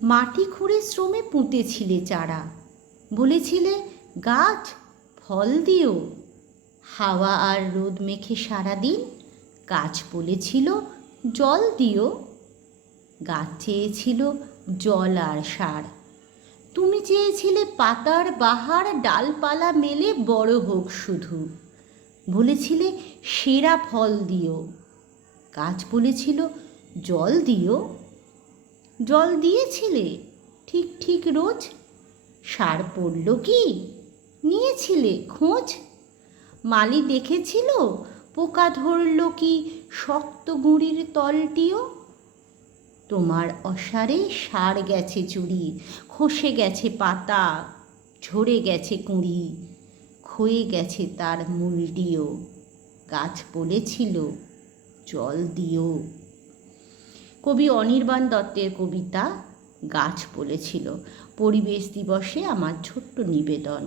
মাটি খুঁড়ে শ্রমে পুঁতেছিলে চারা, বলেছিলে গাছ ফল দিও। হাওয়া আর রোদ মেখে সারাদিন গাছ বলেছিল জল দিও। গাছ চেয়েছিল জল আর সার, তুমি চেয়েছিলে পাতার বাহার, ডালপালা মেলে বড় হোক শুধু। বলেছিলে সেরা ফল দিও। গাছ বলেছিল জল দিও। জল দিয়েছিলে ঠিক ঠিক রোজ? সার পড়ল কি? নিয়েছিলে খোঁজ? মালি দেখেছিল পোকা ধরল কি শক্ত গুঁড়ির তলটিও? তোমার অসারে সার গেছে চুরি, খসে গেছে পাতা, ঝরে গেছে কুঁড়ি, ক্ষয়ে গেছে তার মূলটিও। গাছ বলেছিল জল দিও। কবি অনির্বাণ দত্তের কবিতা গাছ বলেছিল। পরিবেশ দিবসে আমার ছোট্ট নিবেদন।